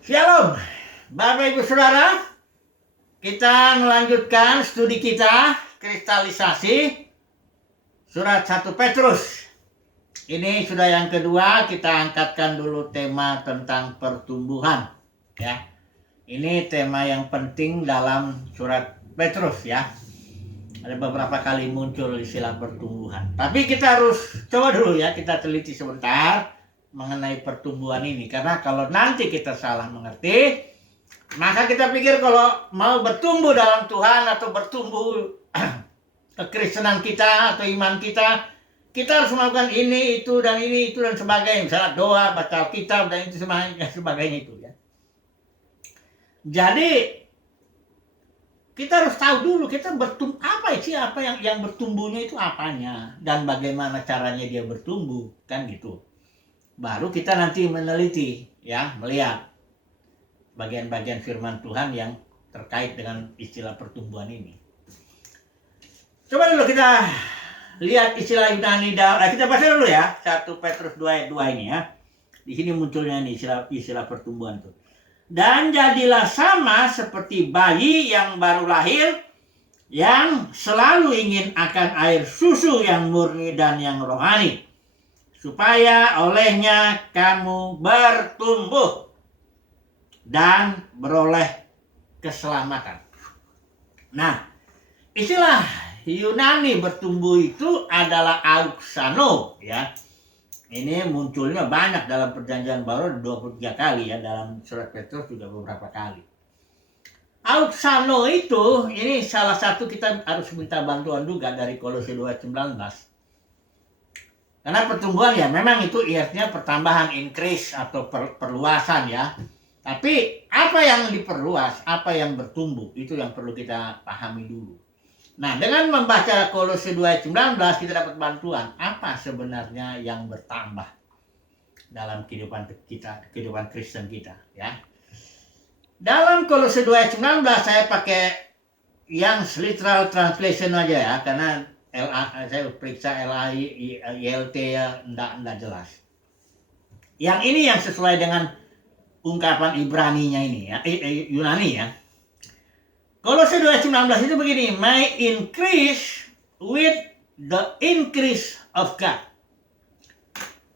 Shalom, Bapak Ibu Saudara, kita melanjutkan studi kita kristalisasi surat 1 Petrus. Ini sudah yang kedua, kita angkatkan dulu tema tentang pertumbuhan. Ya, ini tema yang penting dalam surat Petrus ya. Ada beberapa kali muncul istilah pertumbuhan. Tapi kita harus coba dulu ya, kita teliti sebentar mengenai pertumbuhan ini, karena kalau nanti kita salah mengerti, maka kita pikir kalau mau bertumbuh dalam Tuhan atau bertumbuh kekristenan kita atau iman kita harus melakukan ini, itu dan sebagainya, misalnya doa, baca Alkitab dan itu sebagainya itu ya. Jadi kita harus tahu dulu kita bertumbuh apa sih, apa yang bertumbuhnya itu apanya dan bagaimana caranya dia bertumbuh, kan gitu. Baru kita nanti meneliti ya, melihat bagian-bagian firman Tuhan yang terkait dengan istilah pertumbuhan ini. Coba dulu kita lihat istilah Yunani. Kita baca dulu ya 1 Petrus 2 ayat 2 ini ya. Di sini munculnya ini istilah pertumbuhan tuh. Dan jadilah sama seperti bayi yang baru lahir, yang selalu ingin akan air susu yang murni dan yang rohani, supaya olehnya kamu bertumbuh dan beroleh keselamatan. Nah, istilah Yunani bertumbuh itu adalah auxano ya. Ini munculnya banyak dalam Perjanjian Baru, 23 kali ya, dalam surat Petrus juga beberapa kali. Auxano itu, ini salah satu kita harus minta bantuan juga dari Kolose 2:19. Karena pertumbuhan ya memang itu artinya pertambahan, increase atau perluasan ya. Tapi apa yang diperluas, apa yang bertumbuh, itu yang perlu kita pahami dulu. Nah, dengan membaca Kolose 2:19 kita dapat bantuan apa sebenarnya yang bertambah dalam kehidupan kita, kehidupan Kristen kita ya. Dalam Kolose 2:19 saya pakai yang literal translation aja ya, karena saya periksa LAILT ya, enggak jelas. Yang ini yang sesuai dengan ungkapan Ibraninya ini ya, Yunani ya. Kolose 2:19 itu begini, may increase with the increase of God.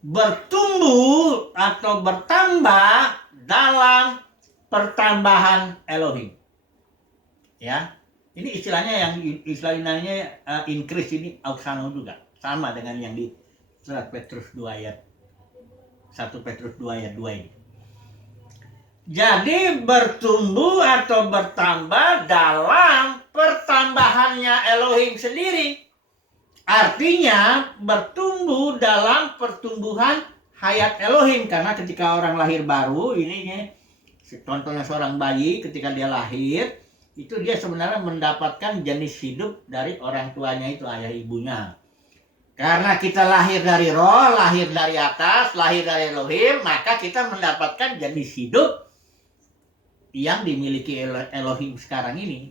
Bertumbuh atau bertambah dalam pertambahan Elohim. Ya. Ini istilahnya istilah Yunaninya increase ini auxano juga. Sama dengan yang di surat Petrus 2 ayat 1 Petrus 2 ayat 2 ini. Jadi bertumbuh atau bertambah dalam pertambahannya Elohim sendiri. Artinya bertumbuh dalam pertumbuhan hayat Elohim. Karena ketika orang lahir baru, ini contohnya seorang bayi ketika dia lahir, itu dia sebenarnya mendapatkan jenis hidup dari orang tuanya itu, ayah ibunya. Karena kita lahir dari roh, lahir dari atas, lahir dari Elohim, maka kita mendapatkan jenis hidup yang dimiliki Elohim sekarang ini.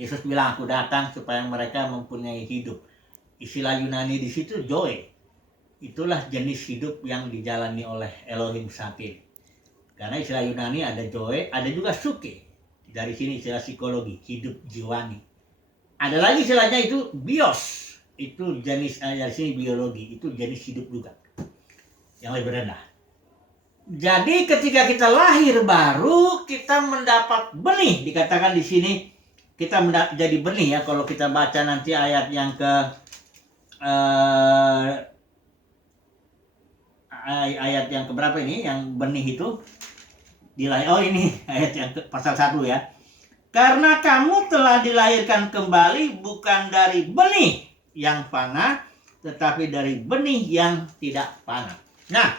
Yesus bilang, aku datang supaya mereka mempunyai hidup. Istilah Yunani di situ joy. Itulah jenis hidup yang dijalani oleh Elohim saat ini. Karena istilah Yunani ada joy, ada juga suke. Dari sini istilah psikologi, hidup jiwani. Ada lagi istilahnya itu bios. Itu jenis, dari sini biologi, itu jenis hidup juga. Yang lebih rendah. Jadi ketika kita lahir baru, kita mendapat benih. Dikatakan di sini, kita jadi benih ya. Kalau kita baca nanti ayat yang ayat yang keberapa ini, yang benih itu dilahir. Oh ini ayat yang pasal 1 ya. Karena kamu telah dilahirkan kembali bukan dari benih yang fana, tetapi dari benih yang tidak fana. Nah,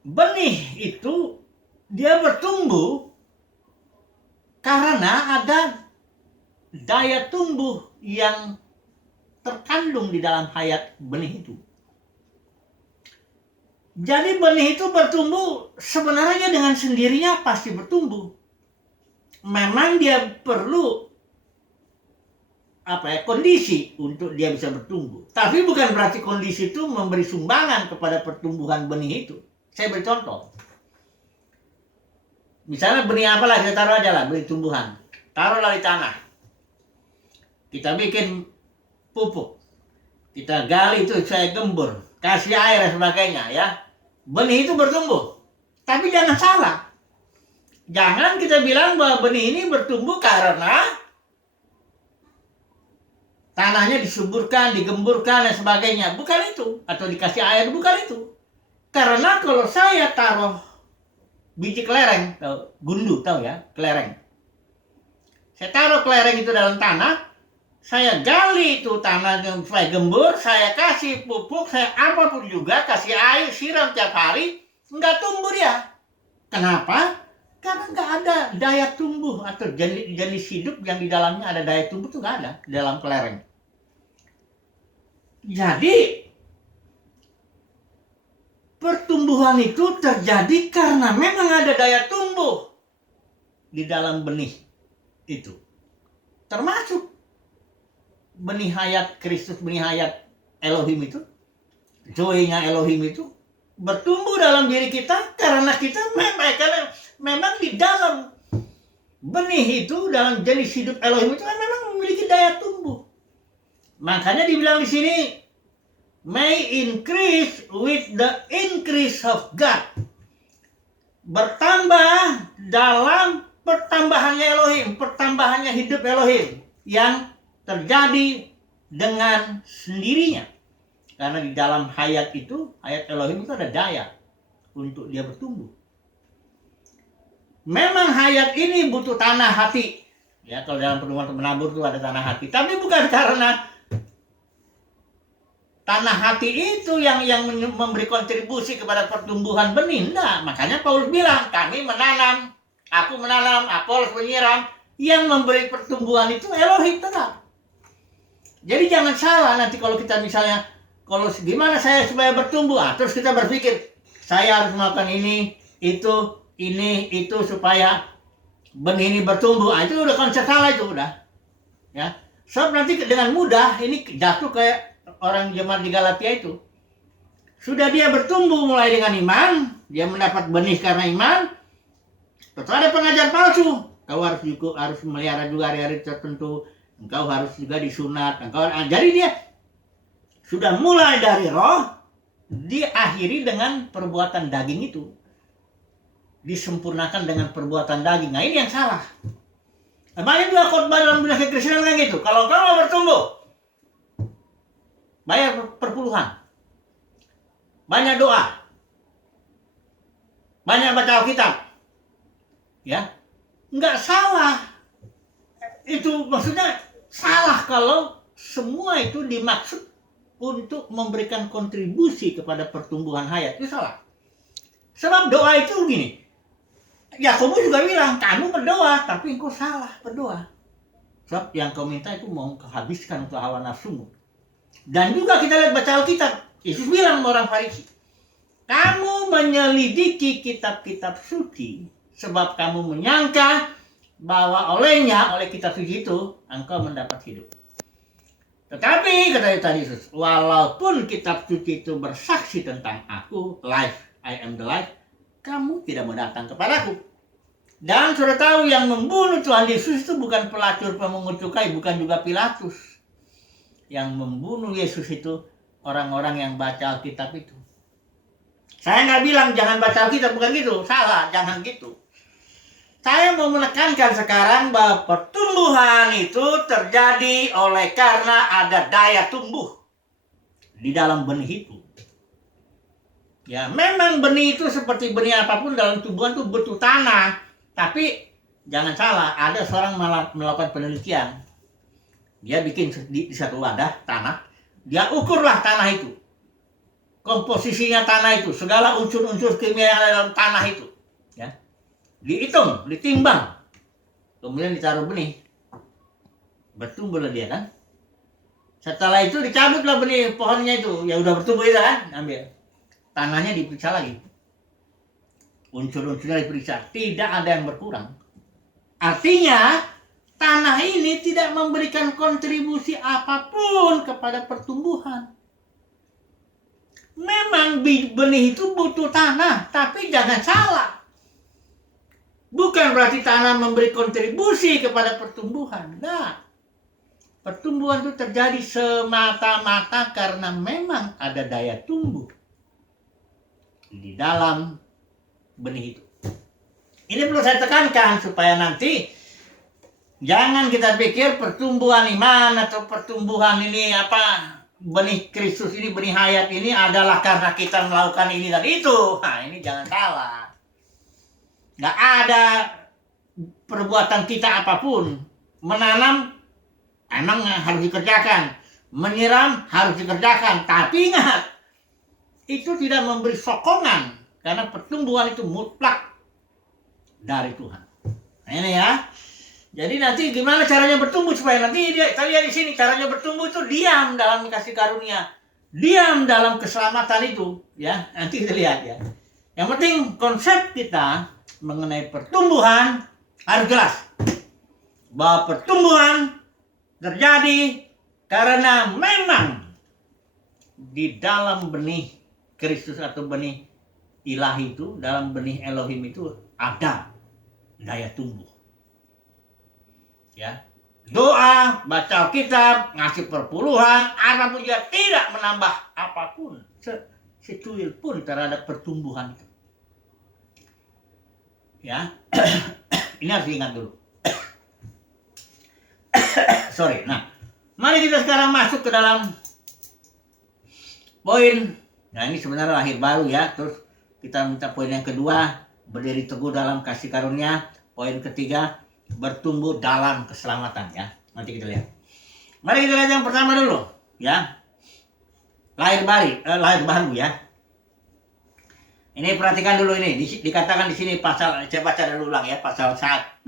benih itu dia bertumbuh karena ada daya tumbuh yang terkandung di dalam hayat benih itu. Jadi benih itu bertumbuh sebenarnya dengan sendirinya pasti bertumbuh. Memang dia perlu kondisi untuk dia bisa bertumbuh. Tapi bukan berarti kondisi itu memberi sumbangan kepada pertumbuhan benih itu. Saya beri contoh. Misalnya benih apalah kita taruh aja lah, benih tumbuhan. Taruhlah di tanah. Kita bikin pupuk. Kita gali itu, saya gembur. Kasih air dan sebagainya ya. Benih itu bertumbuh. Tapi jangan salah. Jangan kita bilang bahwa benih ini bertumbuh karena tanahnya disuburkan, digemburkan dan sebagainya. Bukan itu. Atau dikasih air, bukan itu. Karena kalau saya taruh biji kelereng, gundu tahu ya, kelereng. Saya taruh kelereng itu dalam tanah, saya gali itu tanah yang saya gembur, saya kasih pupuk, saya apapun juga, kasih air, siram tiap hari, nggak tumbuh dia. Kenapa? Karena nggak ada daya tumbuh atau jenis hidup yang di dalamnya ada daya tumbuh itu nggak ada di dalam kelereng. Jadi pertumbuhan itu terjadi karena memang ada daya tumbuh di dalam benih itu. Termasuk benih hayat Kristus, benih hayat Elohim itu, Zoe-nya Elohim itu bertumbuh dalam diri kita karena kita memang di dalam benih itu, dalam jenis hidup Elohim itu kan memang memiliki daya tumbuh. Makanya dibilang di sini, may increase with the increase of God. Bertambah dalam pertambahannya Elohim, pertambahannya hidup Elohim yang terjadi dengan sendirinya. Karena di dalam hayat itu, hayat Elohim itu ada daya untuk dia bertumbuh. Memang hayat ini butuh tanah hati. Ya, kalau dalam pedoman menabur itu ada tanah hati. Tapi bukan karena tanah hati itu yang memberi kontribusi kepada pertumbuhan benih. Enggak. Makanya Paulus bilang, kami menanam, aku menanam, Apolos menyiram. Yang memberi pertumbuhan itu Elohim tetap. Jadi jangan salah nanti kalau kita misalnya, kalau gimana saya supaya bertumbuh, terus kita berpikir, saya harus melakukan ini, itu supaya benih ini bertumbuh. Itu udah konsep salah itu udah. Ya. Sebab nanti dengan mudah ini jatuh kayak orang jemaat di Galatia itu. Sudah dia bertumbuh mulai dengan iman, dia mendapat benih karena iman. Tentu ada pengajar palsu. Kau harus melihara juga hari-hari tertentu. Engkau harus juga disunat. Jadi dia sudah mulai dari roh, diakhiri dengan perbuatan daging itu. Disempurnakan dengan perbuatan daging. Nah ini yang salah. Banyak juga khotbah dalam dunia kekristenan kan gitu. Kalau engkau mau bertumbuh, bayar perpuluhan, banyak doa, banyak baca Alkitab, ya, nggak salah. Itu maksudnya salah kalau semua itu dimaksud untuk memberikan kontribusi kepada pertumbuhan hayat. Itu salah. Sebab doa itu begini. Yakobus juga bilang, kamu berdoa, tapi engkau salah berdoa. Sebab yang kau minta itu mau kehabiskan untuk hawa nafsumu. Dan juga kita lihat baca Alkitab. Yesus bilang sama orang Farisi, kamu menyelidiki kitab-kitab suci, sebab kamu menyangka bahwa oleh kitab suci itu, engkau mendapat hidup. Tetapi, kata Yesus, walaupun kitab suci itu bersaksi tentang aku, life, I am the life, kamu tidak mau datang kepadaku. Dan sudah tahu yang membunuh Tuhan Yesus itu bukan pelacur pemungut cukai, bukan juga Pilatus. Yang membunuh Yesus itu orang-orang yang baca Alkitab itu. Saya nggak bilang jangan baca Alkitab, bukan gitu. Salah, jangan gitu. Saya mau menekankan sekarang bahwa pertumbuhan itu terjadi oleh karena ada daya tumbuh di dalam benih itu. Ya, memang benih itu seperti benih apapun dalam tumbuhan itu butuh tanah. Tapi jangan salah, ada seorang melakukan penelitian. Dia bikin di satu wadah tanah, dia ukurlah tanah itu. Komposisinya tanah itu, segala unsur-unsur kimia yang ada dalam tanah itu. Ya. Dihitung, ditimbang. Kemudian ditaruh benih. Bertumbuhlah dia kan. Setelah itu dicabutlah benih pohonnya itu. Ya udah bertumbuh itu kan, ambil. Tanahnya diperiksa lagi. Unsur-unsurnya diperiksa, tidak ada yang berkurang. Artinya tanah ini tidak memberikan kontribusi apapun kepada pertumbuhan. Memang benih itu butuh tanah, tapi jangan salah. Bukan berarti tanah memberi kontribusi kepada pertumbuhan. Nah, pertumbuhan itu terjadi semata-mata karena memang ada daya tumbuh di dalam benih itu. Ini perlu saya tekankan supaya nanti jangan kita pikir pertumbuhan iman atau pertumbuhan ini benih Kristus ini, benih hayat ini adalah karena kita melakukan ini dan itu. Nah, ini jangan salah. Nggak ada perbuatan kita apapun. Menanam emang harus dikerjakan, menyiram harus dikerjakan. Tapi ingat, itu tidak memberi sokongan karena pertumbuhan itu mutlak dari Tuhan. Nah, ini ya. Jadi nanti gimana caranya bertumbuh supaya nanti kita lihat di sini caranya bertumbuh itu diam dalam kasih karunia, diam dalam keselamatan itu, ya. Nanti kita lihat ya. Yang penting konsep kita mengenai pertumbuhan harus jelas bahwa pertumbuhan terjadi karena memang di dalam benih Kristus atau benih ilahi itu, dalam benih Elohim itu ada daya tumbuh. Ya, doa, baca Alkitab, ngasih perpuluhan, apapun juga tidak menambah apapun, secuil pun terhadap pertumbuhan itu. Ya, ini harus diingat dulu. Sorry. Nah, mari kita sekarang masuk ke dalam poin. Nah, ini sebenarnya lahir baru ya. Terus kita minta poin yang kedua, berdiri teguh dalam kasih karunia. Poin ketiga, bertumbuh dalam keselamatan ya. Nanti kita lihat. Mari kita lihat yang pertama dulu ya. Lahir baru ya. Ini perhatikan dulu ini. Dikatakan di sini pasal, saya baca dulu ulang ya, pasal 1.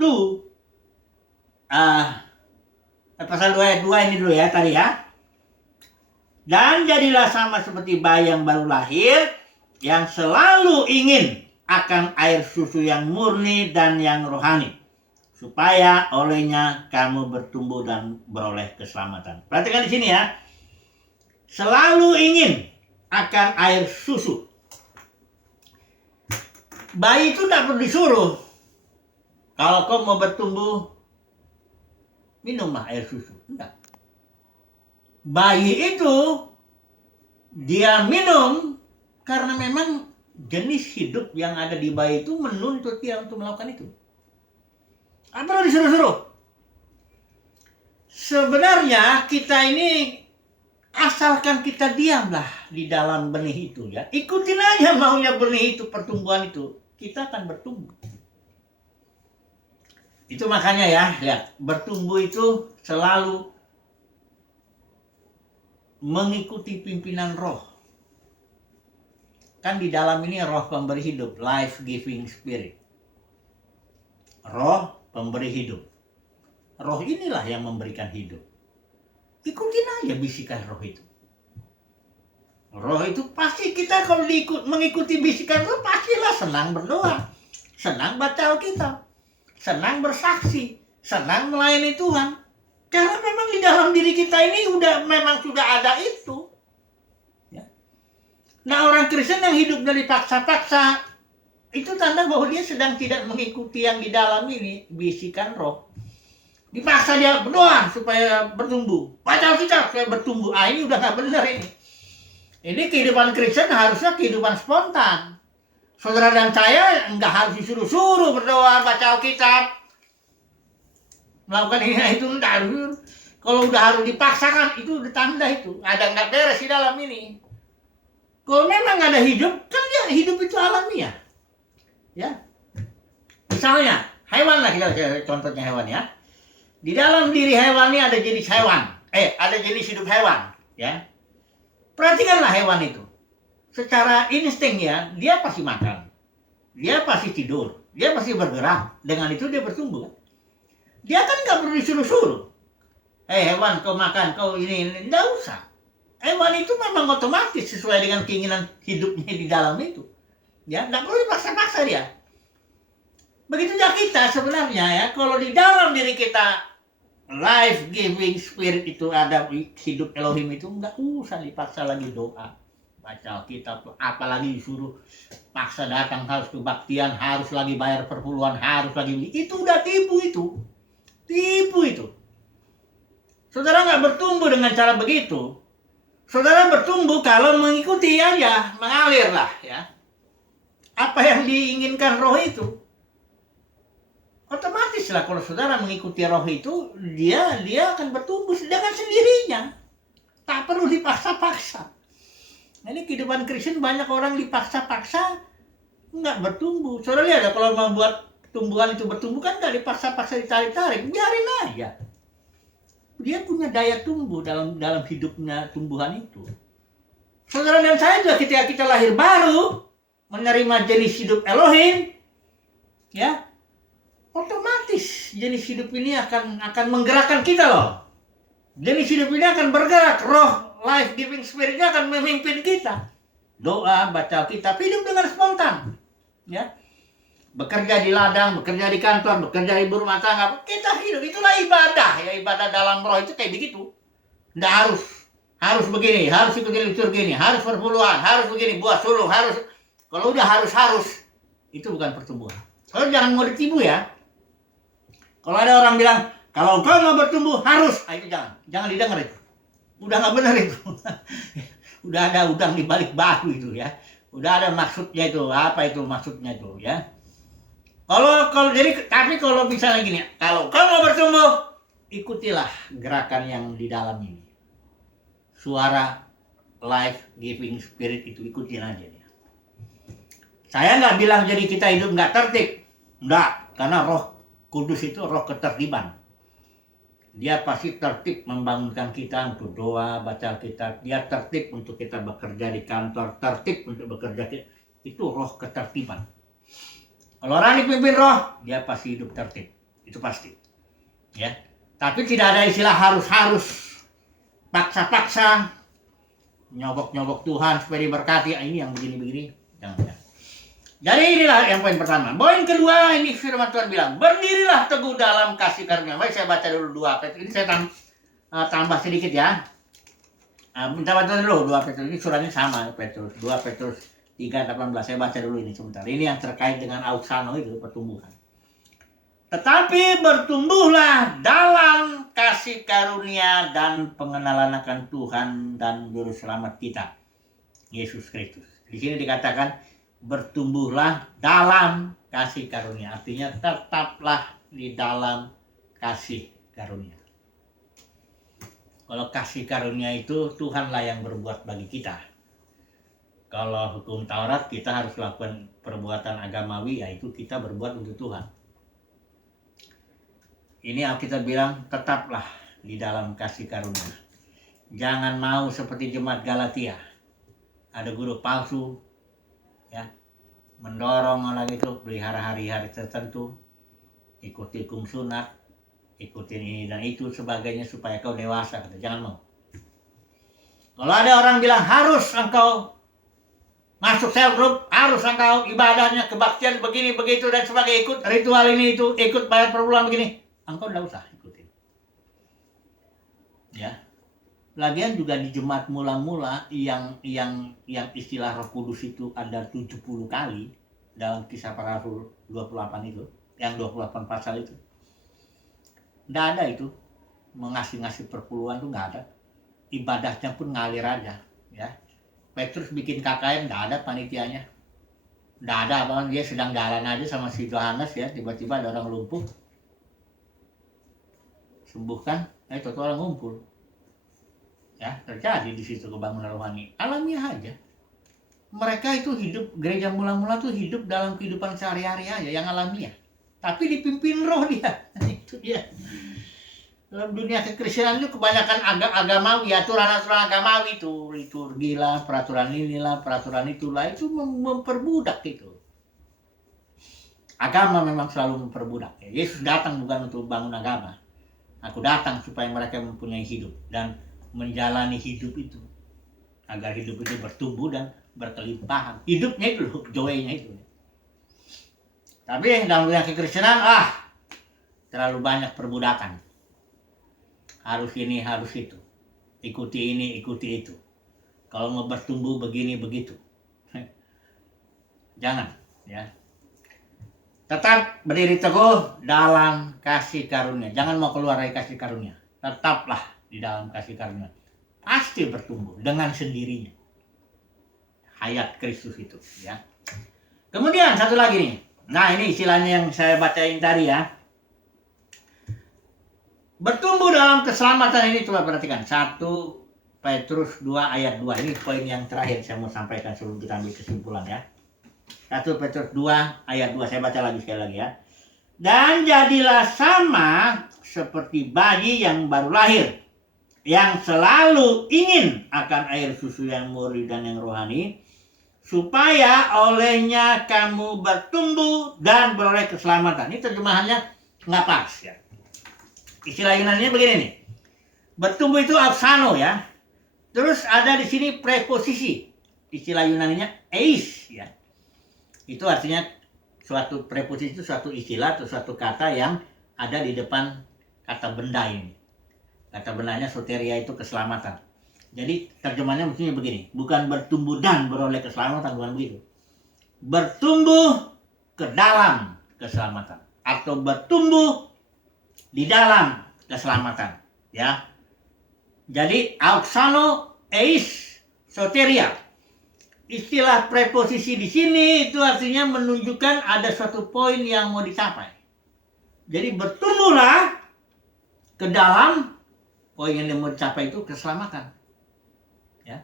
Pasal 2 ayat 2 ini dulu ya tadi ya. Dan jadilah sama seperti bayi yang baru lahir, yang selalu ingin akan air susu yang murni dan yang rohani, supaya olehnya kamu bertumbuh dan beroleh keselamatan. Perhatikan di sini ya. Selalu ingin akan air susu. Bayi itu tidak perlu disuruh. Kalau kau mau bertumbuh, minumlah air susu. Enggak. Bayi itu dia minum karena memang jenis hidup yang ada di bayi itu menuntut dia untuk melakukan itu. Apa perlu disuruh-suruh? Sebenarnya kita ini asalkan kita diamlah di dalam benih itu ya. Ikutin aja maunya benih itu, pertumbuhan itu. Kita akan bertumbuh. Itu makanya ya, lihat, bertumbuh itu selalu mengikuti pimpinan roh. Kan di dalam ini roh pemberi hidup, life giving spirit. Roh pemberi hidup. Roh inilah yang memberikan hidup. Ikutin aja bisikan roh itu. Roh itu pasti kita kalau mengikuti bisikan roh pastilah senang berdoa, senang baca Alkitab, senang bersaksi, senang melayani Tuhan. Karena memang di dalam diri kita ini memang sudah ada itu. Ya. Nah, orang Kristen yang hidupnya dipaksa-paksa, itu tanda bahwa dia sedang tidak mengikuti yang di dalam ini, bisikan roh. Dipaksa dia berdoa supaya bertumbuh, baca Alkitab supaya bertumbuh. Ini udah nggak benar ini. Ini kehidupan Kristen harusnya kehidupan spontan. Saudara dan saya nggak harus disuruh-suruh berdoa, baca Alkitab, melakukan ini itu enggak harus. Kalau udah harus dipaksakan, itu udah tanda itu ada nggak beres di dalam ini. Kalau memang ada hidup, kan ya hidup itu alamiah. Ya, misalnya hewan lah, kita contohnya hewan ya. Di dalam diri hewan ini ada jenis hewan, ada jenis hidup hewan, ya. Perhatikanlah hewan itu. Secara insting ya, dia pasti makan. Dia pasti tidur. Dia pasti bergerak. Dengan itu dia bertumbuh. Dia kan nggak perlu disuruh-suruh. Hewan, kau makan, kau ini. Nggak usah. Hewan itu memang otomatis sesuai dengan keinginan hidupnya di dalam itu. Ya, nggak perlu dipaksa-paksa dia. Begitu juga kita sebenarnya ya. Kalau di dalam diri kita life giving spirit itu ada, hidup Elohim itu, nggak usah dipaksa lagi doa, baca Alkitab, apalagi disuruh paksa datang harus kebaktian, harus lagi bayar perpuluhan, harus lagi itu udah tipu itu. Saudara nggak bertumbuh dengan cara begitu. Saudara bertumbuh kalau mengikuti aja, mengalir lah ya. Apa yang diinginkan roh itu. Otomatis lah kalau saudara mengikuti roh itu, dia akan bertumbuh dengan sendirinya. Tak perlu dipaksa-paksa. Ini kehidupan Kristen banyak orang dipaksa-paksa nggak bertumbuh. Saudara lihat ya, kalau membuat tumbuhan itu bertumbuh kan nggak dipaksa-paksa, ditarik-tarik, biarin aja. Dia punya daya tumbuh dalam hidupnya tumbuhan itu. Saudara dan saya juga ketika kita lahir baru, menerima jenis hidup Elohim, ya, otomatis jenis hidup ini akan menggerakkan kita loh. Jenis hidup ini akan bergerak, roh life giving spiritnya akan memimpin kita. Doa, baca Alkitab, hidup dengan spontan, ya. Bekerja di ladang, bekerja di kantor, bekerja di rumah tangga, kita hidup, itulah ibadah ya. Ibadah dalam roh itu kayak begitu. Nggak harus begini, harus ikuti liturgi ini, harus perpuluhan, harus begini, buat sulung, harus. Kalau udah harus itu bukan pertumbuhan. Kalau jangan mau ditipu ya. Kalau ada orang bilang kalau kau mau bertumbuh harus, itu jangan didengar itu. Udah nggak benar itu. Udah ada udang di balik batu itu ya. Udah ada maksudnya itu, apa itu maksudnya itu ya. Tapi kalau misalnya gini, kalau kau mau bertumbuh, ikutilah gerakan yang di dalam ini. Suara life giving spirit itu ikutin aja ya. Saya nggak bilang jadi kita hidup nggak tertib, nggak, karena Roh Kudus itu roh ketertiban. Dia pasti tertib membangunkan kita untuk doa, baca Alkitab. Dia tertib untuk kita bekerja di kantor, tertib untuk bekerja itu roh ketertiban. Kalau orang dipimpin roh, dia pasti hidup tertib. Itu pasti. Ya. Tapi tidak ada istilah harus, paksa-paksa, nyogok-nyogok Tuhan supaya diberkati. Ini yang begini-begini. Jangan. Jadi inilah yang poin pertama. Poin kedua, ini firman Tuhan bilang, berdirilah teguh dalam kasih karunia. Mari saya baca dulu 2 Petrus. Ini saya tambah sedikit ya. Minta baca dulu 2 Petrus. Ini suratnya sama Petrus. 2 Petrus 3:18. Saya baca dulu ini sebentar. Ini yang terkait dengan auxano itu, pertumbuhan. Tetapi bertumbuhlah dalam kasih karunia dan pengenalan akan Tuhan dan Juru Selamat kita, Yesus Kristus. Di sini dikatakan bertumbuhlah dalam kasih karunia. Artinya tetaplah di dalam kasih karunia. Kalau kasih karunia itu Tuhanlah yang berbuat bagi kita. Kalau hukum Taurat kita harus lakukan perbuatan agamawi, yaitu kita berbuat untuk Tuhan. Ini Alkitab bilang tetaplah di dalam kasih karunia. Jangan mau seperti jemaat Galatia. Ada guru palsu ya, mendorong orang itu pelihara hari-hari tertentu, ikuti hukum sunat, ikutin ini dan itu sebagainya supaya kau dewasa. Jangan mau. Kalau ada orang bilang harus engkau masuk sel group, harus engkau ibadahnya, kebaktian begini begitu dan sebagainya, ikut ritual ini itu, ikut bayar perbulan begini, engkau tidak usah ikutin. Ya. Lagian juga di jemaat mula-mula yang istilah Roh Kudus itu ada 70 kali dalam Kisah Para Rasul 28 itu, yang 28 pasal itu. Tidak ada itu mengasih-ngasih perpuluhan, itu nggak ada. Ibadahnya pun ngalir aja, ya. Petrus bikin KKM, nggak ada panitianya, nggak ada apa, dia sedang jalan aja sama si Yohanes ya, tiba-tiba ada orang lumpuh, sembuhkan, itu orang ngumpul, ya terjadi di situ kebangunan rohani, alamiah aja. Mereka itu hidup, gereja mula-mula tuh hidup dalam kehidupan sehari-hari aja yang alamiah, tapi dipimpin roh dia, itu dia. Dalam dunia kekristenan itu kebanyakan agamawi, aturan-aturan agamawi itu, liturgi lah, peraturan inilah, peraturan itulah, itu memperbudak itu. Agama memang selalu memperbudak. Yesus datang bukan untuk bangun agama. Aku datang supaya mereka mempunyai hidup dan menjalani hidup itu, agar hidup itu bertumbuh dan berkelimpahan. Hidupnya itu loh, joy-nya itu. Tapi dalam dunia kekristenan, terlalu banyak perbudakan. Harus ini, harus itu. Ikuti ini, ikuti itu. kalau mau bertumbuh begini begitu. Jangan, ya. Tetap berdiri teguh dalam kasih karunia. Jangan mau keluar dari kasih karunia. Tetaplah di dalam kasih karunia. Pasti bertumbuh dengan sendirinya. Hayat Kristus itu, ya. Kemudian satu lagi nih. Nah, ini istilahnya yang saya bacain tadi, ya. Bertumbuh dalam keselamatan ini, coba perhatikan. 1 Petrus 2 ayat 2. Ini poin yang terakhir saya mau sampaikan sebelum kita ambil kesimpulan, ya. 1 Petrus 2 ayat 2. Saya baca lagi sekali lagi, ya. Dan jadilah sama seperti bayi yang baru lahir, yang selalu ingin akan air susu yang murni dan yang rohani, supaya olehnya kamu bertumbuh dan beroleh keselamatan. Ini terjemahannya nggak pas, ya. Istilah Yunani begini nih. Bertumbuh itu auxano, ya. Terus ada di sini preposisi. Istilah Yunaninya eis, ya. Itu artinya suatu preposisi itu suatu istilah atau suatu kata yang ada di depan kata benda ini. Kata bendanya soteria itu keselamatan. Jadi terjemahannya mestinya begini. Bukan bertumbuh dan beroleh keselamatan, bukan begitu. Bertumbuh ke dalam keselamatan. Atau bertumbuh di dalam keselamatan, ya. Jadi auxano eis soteria. Istilah preposisi di sini itu artinya menunjukkan ada suatu poin yang mau dicapai. Jadi bertumbuhlah ke dalam poin yang mau dicapai itu keselamatan, ya.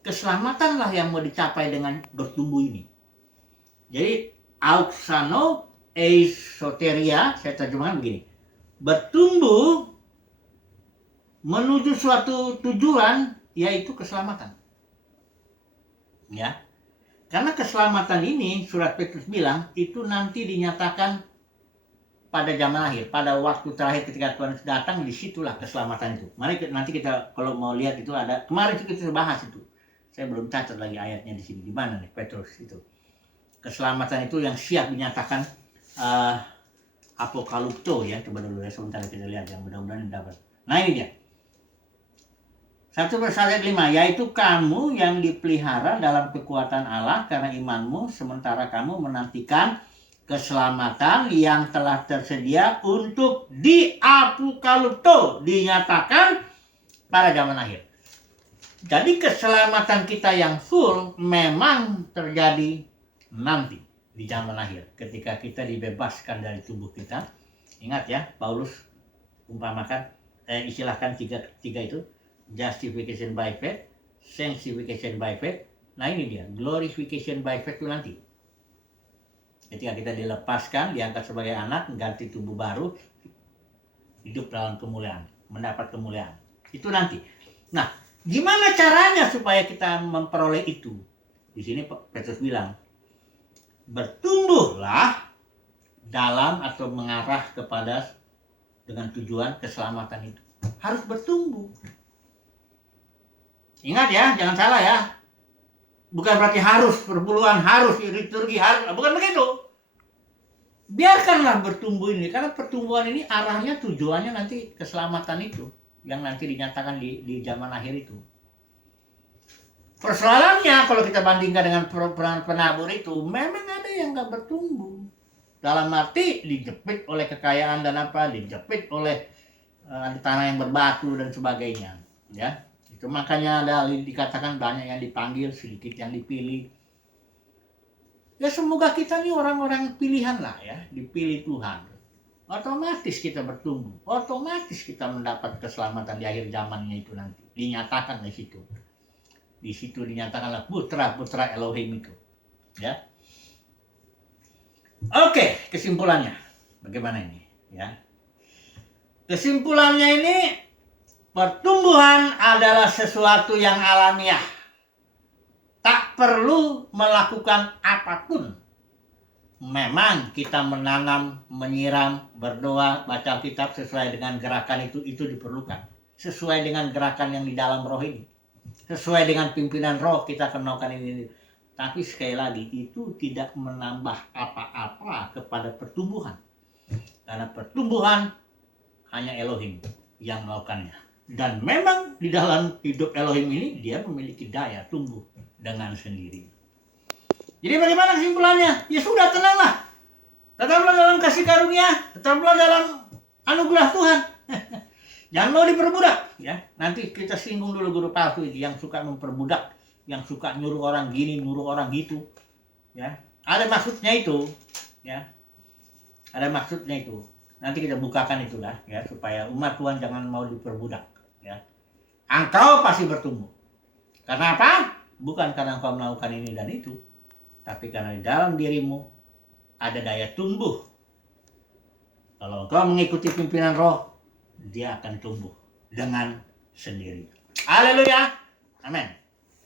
Keselamatanlah yang mau dicapai dengan bertumbuh ini. Jadi auxano eis soteria, saya terjemahkan begini. Bertumbuh menuju suatu tujuan, yaitu keselamatan. Ya. Karena keselamatan ini, surat Petrus bilang, itu nanti dinyatakan pada zaman akhir, pada waktu terakhir ketika Tuhan datang, disitulah keselamatan itu. Mari nanti kita kalau mau lihat itu ada, kemarin kita bahas itu. Saya belum catat lagi ayatnya di sini, di mana nih Petrus itu. Keselamatan itu yang siap dinyatakan apokalipto, ya. Coba dulu ya sebentar kita lihat yang mudah-mudahan dapat. Nah ini dia. 1 ayat 5, yaitu kamu yang dipelihara dalam kekuatan Allah karena imanmu, sementara kamu menantikan keselamatan yang telah tersedia untuk di apokalipto, dinyatakan pada zaman akhir. Jadi keselamatan kita yang full memang terjadi nanti di zaman akhir, ketika kita dibebaskan dari tubuh kita. Ingat ya, Paulus umpamakan, istilahkan tiga itu. Justification by faith, sanctification by faith. Nah ini dia, glorification by faith itu nanti. Ketika kita dilepaskan, diangkat sebagai anak, mengganti tubuh baru, hidup dalam kemuliaan, mendapat kemuliaan. Itu nanti. Nah, gimana caranya supaya kita memperoleh itu? Di sini Petrus bilang, bertumbuhlah dalam atau mengarah kepada dengan tujuan keselamatan itu. Harus bertumbuh. Ingat ya, jangan salah ya. Bukan berarti harus perpuluhan, harus liturgi, harus, bukan begitu. Biarkanlah bertumbuh ini, karena pertumbuhan ini arahnya, tujuannya nanti keselamatan itu, yang nanti dinyatakan di zaman akhir itu. Persoalannya kalau kita bandingkan dengan penabur itu, memang ada yang nggak bertumbuh. Dalam arti dijepit oleh kekayaan dan apa, dijepit oleh tanah yang berbatu dan sebagainya, ya. Itu makanya ada dikatakan banyak yang dipanggil, sedikit yang dipilih. Ya semoga kita nih orang-orang pilihan lah ya, dipilih Tuhan. Otomatis kita bertumbuh, otomatis kita mendapat keselamatan di akhir zamannya itu nanti. Dinyatakan di situ. Di situ dinyatakanlah putra-putra Elohim itu. Ya. Oke, kesimpulannya. Bagaimana ini? Ya. Kesimpulannya ini, pertumbuhan adalah sesuatu yang alamiah. Tak perlu melakukan apapun. Memang kita menanam, menyiram, berdoa, baca kitab sesuai dengan gerakan itu diperlukan. Sesuai dengan gerakan yang di dalam roh ini. Sesuai dengan pimpinan roh kita kenalkan ini. Tapi sekali lagi itu tidak menambah apa-apa kepada pertumbuhan. Karena pertumbuhan hanya Elohim yang melakukannya. Dan memang di dalam hidup Elohim ini dia memiliki daya tumbuh dengan sendiri. Jadi bagaimana kesimpulannya? Ya sudah, tenanglah. Tetaplah dalam kasih karunia, tetaplah dalam anugerah Tuhan. Jangan mau diperbudak, ya. Nanti kita singgung dulu guru palsu yang suka memperbudak, yang suka nyuruh orang gini, nyuruh orang gitu, ya. Ada maksudnya itu, ya. Ada maksudnya itu. Nanti kita bukakan itulah, ya, supaya umat Tuhan jangan mau diperbudak, ya. Engkau pasti bertumbuh. Karena apa? Bukan karena engkau melakukan ini dan itu, tapi karena di dalam dirimu ada daya tumbuh. Kalau engkau mengikuti pimpinan Roh, dia akan tumbuh dengan sendiri. Haleluya. Amin.